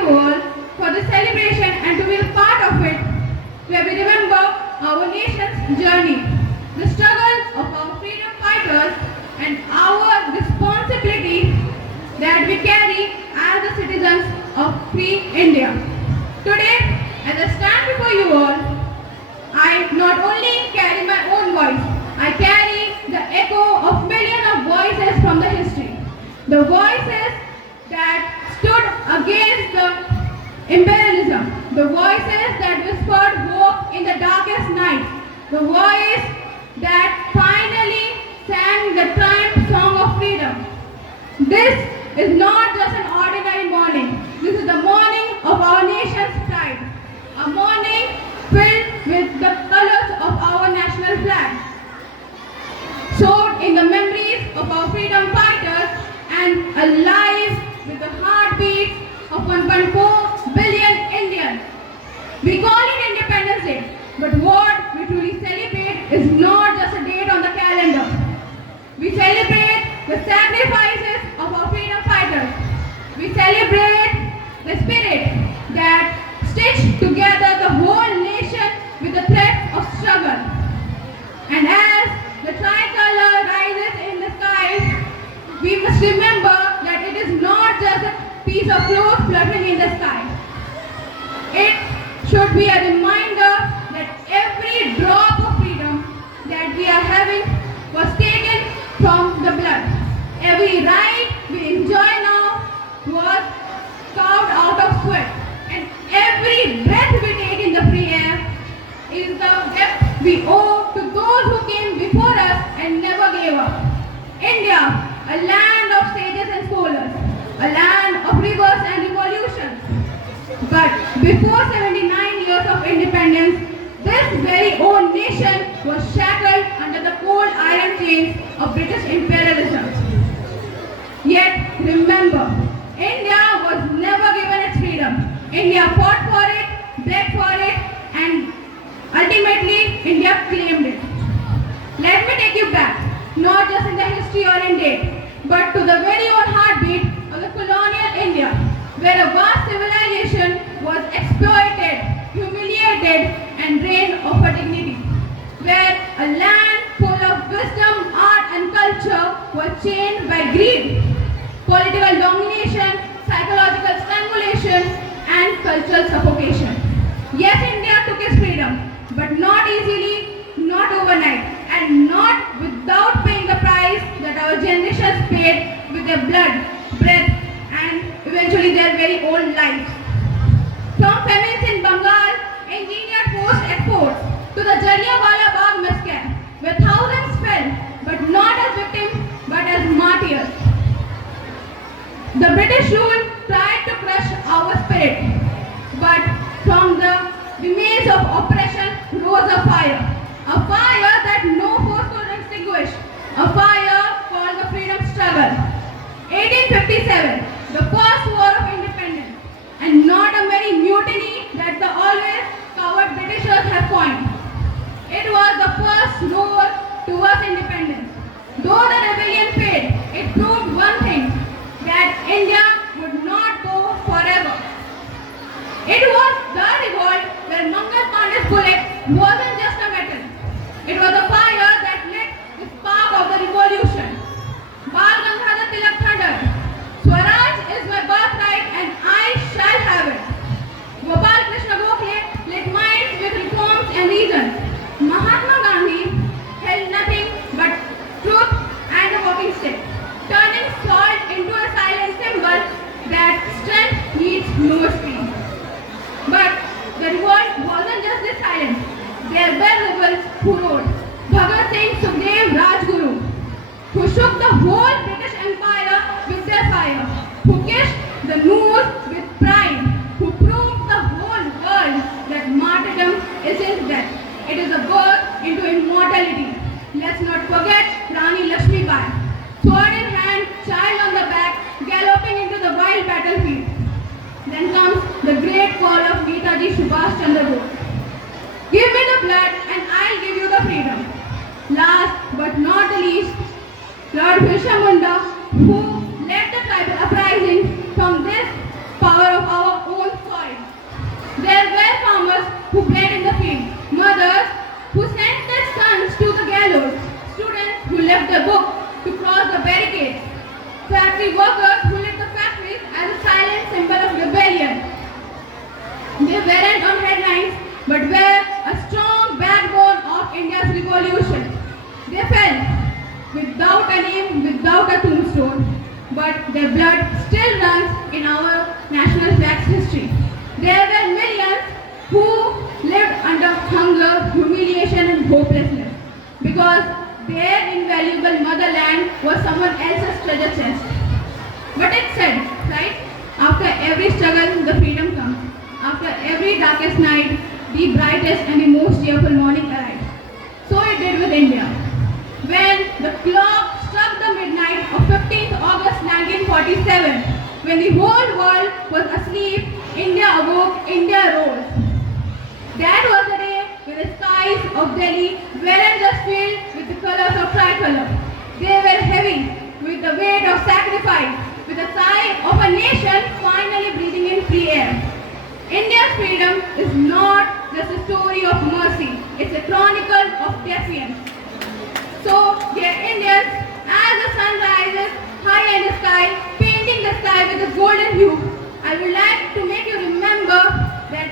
you all for this celebration and to be a part of it, where we remember our nation's journey, the struggle of our freedom fighters, and our responsibility that we carry as the citizens of free India. Today, as I stand before you all, I not only carry my own voice, I carry the echo of millions of voices from the history. The voices that stood against the imperialism, the voices that whispered hope in the darkest night, the voice that finally sang the triumph song of freedom. This is not just an ordinary morning. This is the morning of our nation's pride, a morning filled with the colors of our national flag, soared in the memories of our freedom fighters and alive with the heartbeats of 1.4 billion Indians. We call it Independence Day, but what we truly celebrate is not just a date on the calendar. We celebrate the sacrifices of our freedom fighters. We celebrate the spirit that stitched together the whole nation with the thread of struggle. And as the tricolor rises in the sky, we must remember that it is not just a piece of cloth fluttering in the sky. It should be a reminder that every drop of freedom that we are having was taken from the blood. Every right we enjoy now was carved out of sweat. And every breath we take in the free air is the debt we owe to those who came before us and never gave up. India, a land of sages and scholars, a land of rivers and revolutions. But before 79 years of independence, this very own nation was shackled under the cold iron chains of British imperialism. Yet, remember, India was never given its freedom. India fought for it, begged for it, and ultimately, India claimed it. Let me take you back, not just in the history or in date, but to the very own heartbeat of the colonial India, where a vast civilization was exploited, humiliated, and drained of her dignity, where a land full of wisdom, art, and culture was chained by greed, political domination, psychological strangulation, and cultural suffocation. Yes, India took its freedom, but not easily, not overnight, and not without paying the price that our generations paid with their blood, breath, and eventually their very own lives. From famines in Bengal, engineered forced exports, to the Jallianwala Bagh massacre, where thousands fell, but not as victims, but as martyrs. The British rule tried to crush our spirit, but from the remains of oppression rose a fire that no force could extinguish, a fire called the freedom struggle. 1857, the first war of independence, and not a merry mutiny that the always coward Britishers have coined. It was the first road towards independence. Though the rebellion failed, it proved one thing, that India would not go forever. It was the revolt where Mangal Pandey's bullet wasn't just a metal. It was a fire that lit the spark of the revolution. Bal Gangadhar Tilak thundered, Swaraj is my birthright and I shall have it. Gopal Krishna Gokhale lit minds with reforms and reason. Mahatma Gandhi held nothing but truth and a walking stick, turning salt into a silent symbol that strength needs no speed. But the revolt wasn't just this silence. There were rebels who wrote, Bhagat Singh, Sukhdev, Rajguru, who shook the whole British Empire with their fire, who kissed the news with pride, who proved the whole world that martyrdom isn't death. It is a birth into immortality. Let's not forget Rani Lakshmi Bai, sword in hand, child on the back, galloping into the wild battlefield. Then comes the great call of Netaji Subhash Chandra Bose. Give me the blood and I'll give you the freedom. Last but not the least, Lord Birsa Munda, who led the tribal uprising from this power of our own but were a strong backbone of India's revolution. They fell without a name, without a tombstone, but their blood still runs in our national flag's history. There were millions who lived under hunger, humiliation and hopelessness because their invaluable motherland was someone else's treasure chest. But it said, right, after every struggle, the freedom comes. After every darkest night, the brightest and the most cheerful morning arrived. So it did with India. When the clock struck the midnight of 15th August 1947, when the whole world was asleep, India awoke, India rose. That was the day when the skies of Delhi weren't just filled with the colors of tricolor. They were heavy with the weight of sacrifice, with the sigh of a nation finally breathing in free air. India's freedom is not just a story of mercy, it's a chronicle of defiance. So, dear Indians, as the sun rises high in the sky, painting the sky with a golden hue, I would like to make you remember that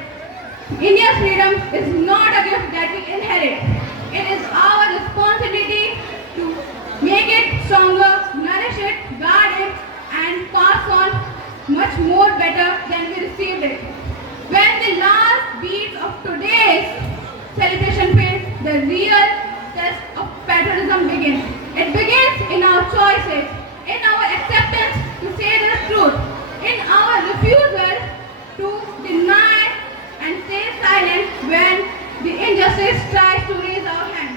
India's freedom is not a gift that we inherit. It is our responsibility to make it stronger, nourish it, guard it, and pass on much more better than we received it. When the last beats of today's celebration fade, the real test of patriotism begins. It begins in our choices, in our acceptance to say the truth, in our refusal to deny and stay silent when the injustice tries to raise our hand.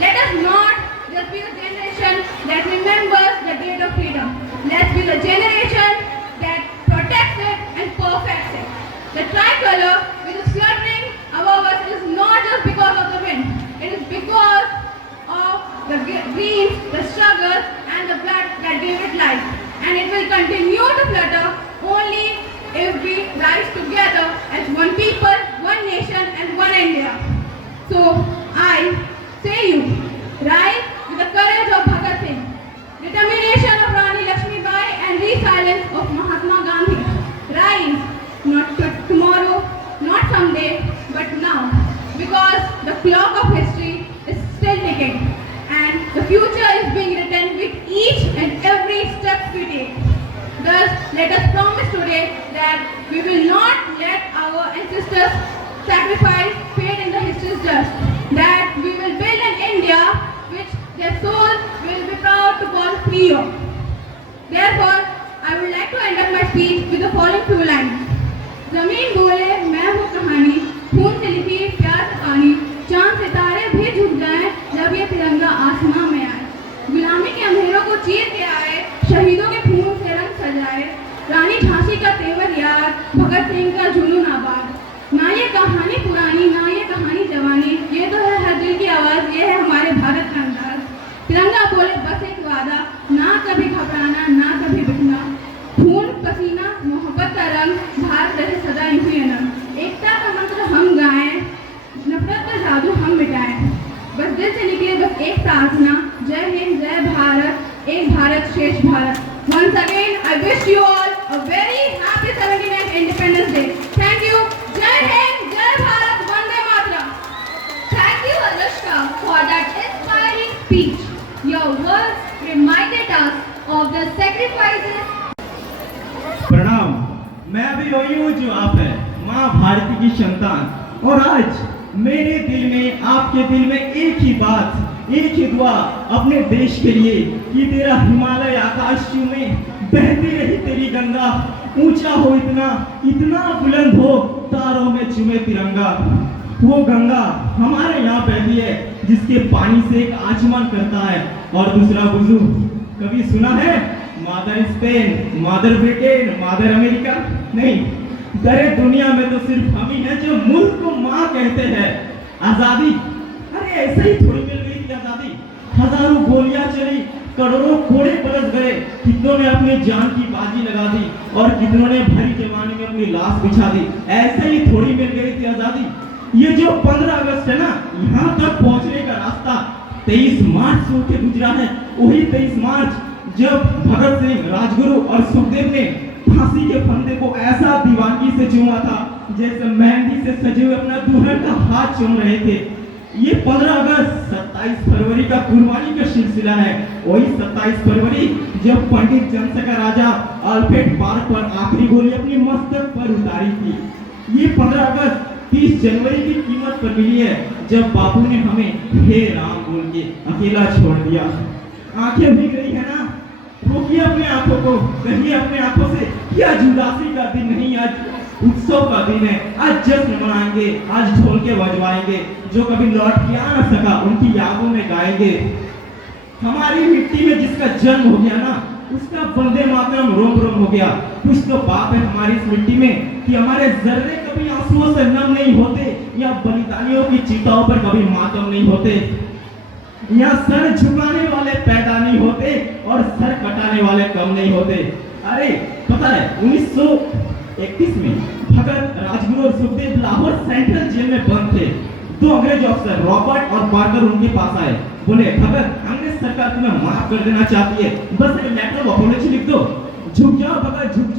Let us not just be the generation that remembers the date of freedom. Let's be the generation that protects it and perfects it. The tricolor which is fluttering above us is not just because of the wind. It is because of the dreams, the struggles and the blood that gave it life. And it will continue to flutter only if we rise together as one people, one nation and one India. So I say you, rise with the courage of Bhagat Singh, determination of Rani Lakshmi Bai and resilience of Mahatma Gandhi. Rise, not tomorrow, not someday, but now. Because the clock of history is still ticking and the future is being written with each and every step we take. Thus, let us promise today that we will not let our ancestors' sacrifice fade in the history's dust. That we will build an India which their souls will be proud to call free of. Therefore, I would like to end up my speech with the following two lines. ज़मीन बोले मैं हूँ कहानी, खून से लिखी प्यार से कहानी, चांद सितारे भी झुक जाएं जब ये तिरंगा आसमां में आए, गुलामी के अंधेरों को चीर के आए, शहीदों के खून से रंग सजाए, रानी झांसी का तेवर यार, भगत सिंह का जुनून आबाद। ना ये कहानी पुरानी, ना ये कहानी जवानी, ये तो है हर दिल की आवाज़, ये है हमारे भारत का अंदाज। तिरंगा बोले बस एक वादा, ना कभी घबराना, ना कभी बिकना, खून पसीना मोहब्बत का रंग, भारत रहे सदा यूं अनंत। एकता का मंत्र हम गाएं, नफरत का जादू हम मिटाएं। बस दिल से निकले बस एक प्रार्थना, जय हिंद जय भारत, एक भारत श्रेष्ठ Bharat. Once again, I wish you all a very happy 79th Independence Day. Thank you. Jai Hind, Jai Bharat, Vande Mataram. Thank you, Anushka, for that inspiring speech. Your words reminded us of the sacrifices. प्रणाम, मैं भी वही हूँ जो आप है, माँ भारती की संतान। और आज मेरे दिल में, आपके दिल में एक ही बात, एक ही दुआ अपने देश के लिए कि तेरा हिमालय आकाश चूमे, बहती रही तेरी गंगा, ऊंचा हो इतना, इतना बुलंद हो, तारों में चूमे तिरंगा। वो गंगा हमारे यहाँ बहती है जिसके पानी से एक आचमन करता है और दूसरा वुजू। कभी सुना है मादर स्पेन, मादर ब्रिटेन, मादर अमेरिका? नहीं, सारे दुनिया में तो सिर्फ हम ही हैं जो मुल्क को माँ कहते हैं। आजादी, अरे ऐसे ही थोड़ी मिल गई थी आजादी। हजारों गोलियां चली, करोड़ों कोड़े बरस गए, कितनों ने अपनी जान की बाजी लगा दी और कितनों ने भरी जवानी में अपनी लाश बिछा दी। ऐसे ही थोड़ी मिल गई थी आजादी। ये जो 15 अगस्त है ना, यहाँ तक पहुँचने का रास्ता 23 मार्च से होकर गुजरा है। वही 23 मार्च जब भगत सिंह, राजगुरु और सुखदेव ने फांसी के फंदे को ऐसा दीवानगी से चूमा था जैसे मेहंदी से सजे हुए अपना दुल्हन का हाथ चूम रहे थे। ये 15 अगस्त 27 फरवरी का कुर्बानी का सिलसिला है। वही 27 फरवरी जब पंडित जनसका राजा अल्फ्रेड पार्क पर आखिरी गोली अपनी मस्तक पर उतारी थी। ये 15 अगस्त 30 जनवरी की कीमत पर मिली है, जब बापू ने हमें हे राम बोल के अकेला छोड़ दिया। आंखें भीग रही है ना, रोकिए अपने आंखों को, कहिए अपने आंखों से कि आज उदासी का दिन नहीं, आज उत्सव का दिन है। आज जश्न मनाएंगे, आज ढोल के बजवाएंगे। जो कभी लौट के आ ना सका उनकी यादों में गाएंगे। हमारी मिट्टी में जिसका जन्म हो गया ना, उसका वंदे मातरम रोम रोम हो गया। कुछ तो बात है हमारी इस मिट्टी में कि हमारे जर्रे कभी आंसुओं से नम नहीं होते, या बलिदानियों की चिताओं पर कभी मातम नहीं होते। यहाँ सर झुकाने वाले पैदा नहीं होते और सर कटाने वाले कम नहीं होते। अरे पता है 1931 में भगत, राजगुरु और सुखदेव लाहौर सेंट्रल जेल में बंद थे। दो अंग्रेज अफसर रॉबर्ट और पार्कर उनके पास आए, बोले भगत, अंग्रेज सरकार तुम्हें माफ कर देना चाहती है, बस एक लेटर ऑफ अपॉलजी लिख दो। झुक जाओ भगत, झुक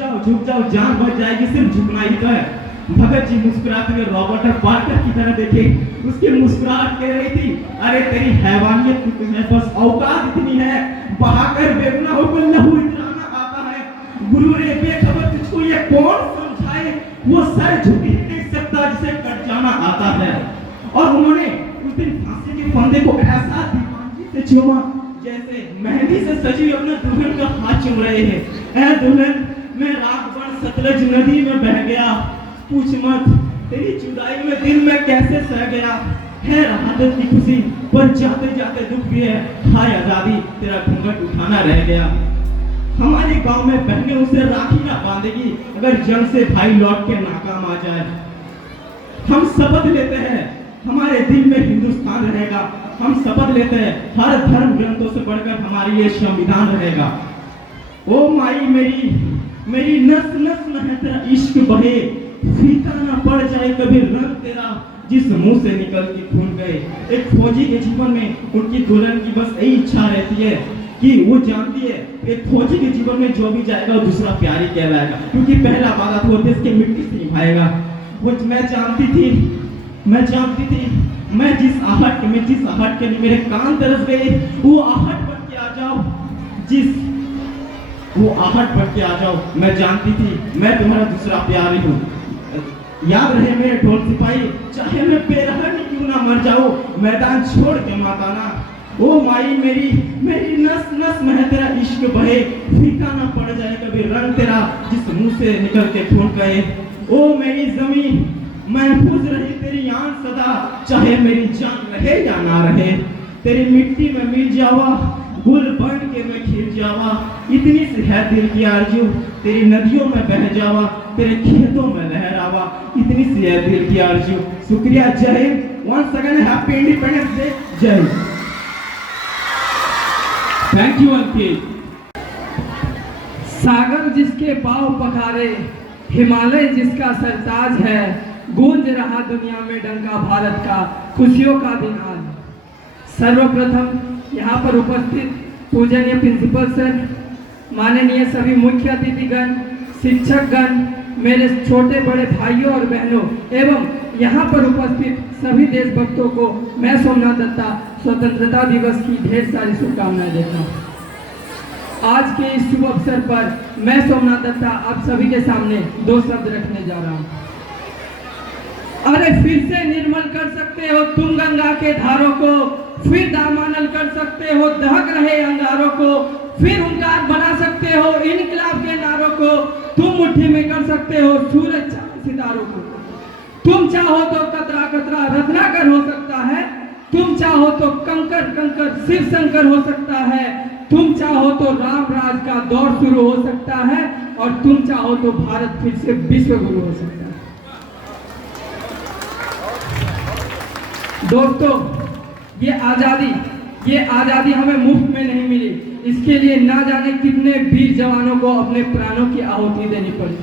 जाओ, जान बच जाएगी, सिर्फ झुकना ही तो है। भगत जी मुस्कुराते हुए रॉबर्ट और पार्कर की तरह देखे। उसकी मुस्कुराहट कह रही थी, अरे तेरी हैवानियत कितनी है, बस औकात इतनी है, बहाकर बेगुनाहों को लहू इतराना आता है। गुरु रे बेखबर तुझको ये कौन समझाए, वो सर झुक ही नहीं सकता जिसे कट जाना आता है। और उन्होंने उस दिन फांसी के फंदे को ऐसा दीवानगी से चूमा जैसे मेहंदी से सजी अपने दुल्हन का हाथ चूम रहे हैं। ऐ दुल्हन, मैं रात भर सतलज नदी में बह गया, पूछ मत तेरी जुदाई में दिल में कैसे सह गया। है राहत की खुशी पर जाते जाते दुख भी है, हाय आजादी तेरा घूंघट उठाना रह गया। हमारे गांव में बहनें उसे राखी ना बांधेगी अगर जंग से भाई लौट के नाकाम आ जाए। हम शपथ लेते हैं हमारे दिल में हिंदुस्तान रहेगा। हम शपथ लेते हैं हर धर्म ग्रंथों से बढ़कर हमारी ये संविधान रहेगा। ओ माई मेरी नस नस में है तेरा इश्क बहे, फीका ना पड़ जाए कभी रंग तेरा जिस मुंह से निकल के खून गए। एक फौजी के जीवन में उनकी दुल्हन की बस यही इच्छा रहती है कि वो जानती है एक फौजी के जीवन में जो भी जाएगा वो दूसरा प्यारी कहलाएगा, क्योंकि पहला वादा तो देश की मिट्टी से निभाएगा। वो मैं जानती थी मैं जिस आहट के लिए मेरे कान तरस गए, वो आहट बन के आ जाओ, वो आहट बन के आ जाओ। मैं जानती थी मैं तुम्हारा दूसरा प्यार ही हूँ। याद रहे मेरे ढोल सिपाही, चाहे मैं बेरहम क्यों ना मर जाऊं, मैदान छोड़ के मत आना। ओ माई मेरी नस नस में है तेरा इश्क बहे, फीका ना पड़ जाए कभी रंग तेरा जिस मुंह से निकल के खून गए। ओ मेरी जमीन महफूज रहे तेरी आन सदा, चाहे मेरी जान रहे या ना रहे। तेरी मिट्टी में मिल जावा, गुल बन के मैं खिल जावा, इतनी सी है दिल की आरज़ू, तेरी नदियों में बह जावा, तेरे खेतों में लहरावा, इतनी सी है दिल की आरज़ू। शुक्रिया, जय हिंद, once again happy independence day, जय हिंद। Thank you uncle. सागर जिसके पांव पखारे, हिमालय जिसका सरताज है, गूंज रहा दुनिया में डंका भारत का, खुशियों का दिन आज। सर्वप्रथम यहाँ पर उपस्थित पूजनीय प्रिंसिपल सर, माननीय सभी मुख्य अतिथिगण, शिक्षकगण, मेरे छोटे बड़े भाइयों और बहनों एवं यहाँ पर उपस्थित सभी देशभक्तों को मैं सोमनाथ दत्ता स्वतंत्रता दिवस की ढेर सारी शुभकामनाएं देता हूँ। आज के इस शुभ अवसर पर मैं सोमनाथ दत्ता आप सभी के सामने दो शब्द रखने जा रहा हूँ। अरे फिर से निर्मल कर सकते हो तुम गंगा के धारों को, फिर दामानल कर सकते हो दहक रहे अंगारों को, फिर हुंकार बना सकते हो इनकलाब के नारों को, तुम मुट्ठी में कर सकते हो सूरज सितारों को। तुम चाहो तो कतरा कतरा रत्नाकर हो सकता है, तुम चाहो तो कंकर कंकर शिव शंकर हो सकता है, तुम चाहो तो राम राज का दौर शुरू हो सकता है, और तुम चाहो तो भारत फिर से विश्व गुरु हो सकता है। दोस्तों, ये आजादी हमें मुफ्त में नहीं मिली, इसके लिए ना जाने कितने वीर जवानों को अपने प्राणों की आहुति देनी पड़ी।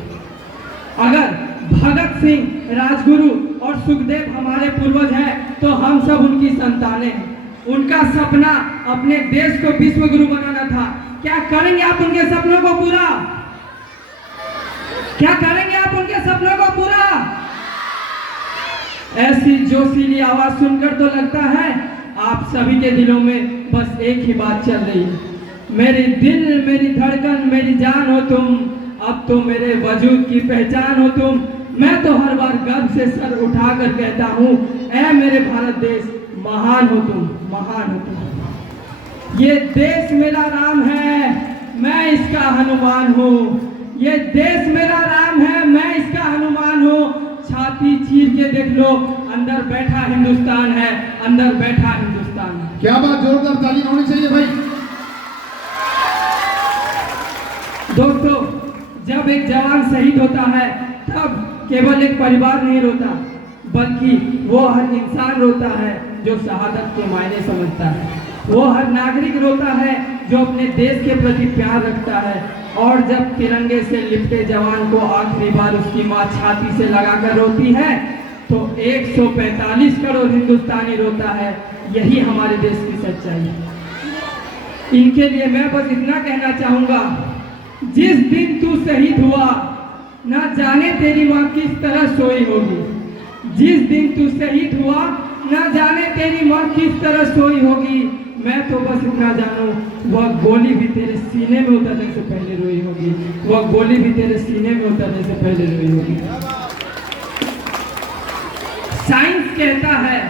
अगर भगत सिंह, राजगुरु और सुखदेव हमारे पूर्वज हैं तो हम सब उनकी संतानें हैं। उनका सपना अपने देश को विश्व गुरु बनाना था। क्या करेंगे आप उनके सपनों को पूरा? क्या करेंगे आप उनके सपनों को पूरा? ऐसी जोशीली आवाज सुनकर तो लगता है आप सभी के दिलों में बस एक ही बात चल रही है, मेरी दिल, मेरी धड़कन, मेरी जान हो तुम, अब तो मेरे वजूद की पहचान हो तुम। मैं तो हर बार गर्व से सर उठाकर कहता हूँ, ऐ मेरे भारत देश, महान हो तुम, महान हो तुम। ये देश मेरा राम है, मैं इसका हनुमान हूँ। ये देश मेरा राम है, मैं इसका हनुमान हूँ। छाती चीर के देख लो, अंदर बैठा हिंदुस्तान है, अंदर बैठा हिंदुस्तान है। क्या बात, जोरदार ताली होनी चाहिए भाई। दोस्तों, जब एक जवान शहीद होता है तब केवल एक परिवार नहीं रोता, बल्कि वो हर इंसान रोता है जो शहादत के मायने समझता है। वो हर नागरिक रोता है जो अपने देश के प्रति प्यार रखता है। और जब तिरंगे से लिपटे जवान को आखिरी बार उसकी माँ छाती से लगाकर रोती है तो 145 करोड़ हिंदुस्तानी रोता है। यही हमारे देश की सच्चाई है। इनके लिए मैं बस इतना कहना चाहूँगा, जिस दिन तू शहीद हुआ ना जाने तेरी माँ किस तरह सोई होगी। जिस दिन तू शहीद हुआ ना जाने तेरी माँ किस तरह सोई होगी। मैं तो बस इतना जानूं, वह गोली भी तेरे सीने में उतरने से पहले रोई होगी। वह गोली भी तेरे सीने में उतरने से पहले रोई होगी। साइंस कहता है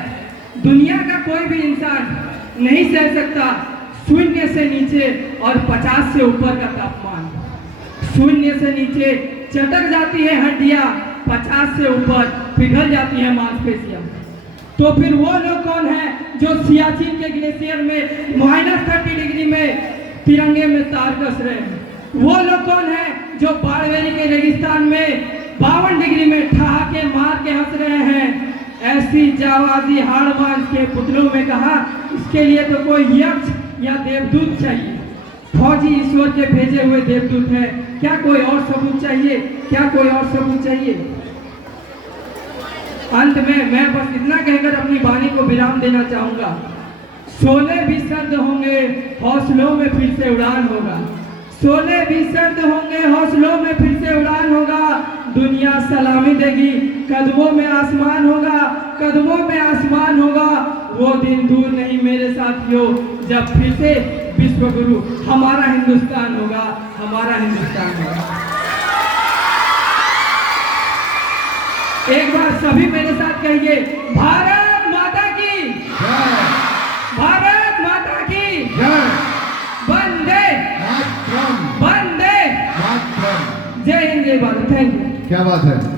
दुनिया का कोई भी इंसान नहीं सह सकता शून्य से नीचे और 50 से ऊपर का तापमान। शून्य से नीचे चटक जाती है हड्डियां, 50 से ऊपर पिघल जाती है मांसपेशियां। तो फिर वो लोग कौन है जो सियाचिन के ग्लेशियर में -30 डिग्री में तिरंगे में तार कस रहे हैं? वो लोग कौन है जो बाड़मेरी के रेगिस्तान में 52 डिग्री में ठहाके मार के हंस रहे हैं? ऐसी जावाजी हाड़ मांस के पुतलों में कहा, इसके लिए तो कोई यक्ष या देवदूत चाहिए। फौजी ईश्वर के भेजे हुए देवदूत है, क्या कोई और सबूत चाहिए? क्या कोई और सबूत चाहिए? अंत में मैं बस इतना कहकर अपनी वाणी को विराम देना चाहूंगा। शोले भी सर्द होंगे, हौसलों में फिर से उड़ान होगा। शोले भी सर्द होंगे, हौसलों में फिर से उड़ान होगा। दुनिया सलामी देगी, कदमों में आसमान होगा, कदमों में आसमान होगा। वो दिन दूर नहीं मेरे साथियों, जब फिर से विश्व गुरु हमारा हिंदुस्तान होगा, हमारा हिंदुस्तान होगा। एक बार सभी मेरे साथ कहिए, भारत माता की जय, भारत माता की जय, वंदे मातरम, वंदे मातरम। जय हिंद, जय भारत। Thank you. क्या बात है।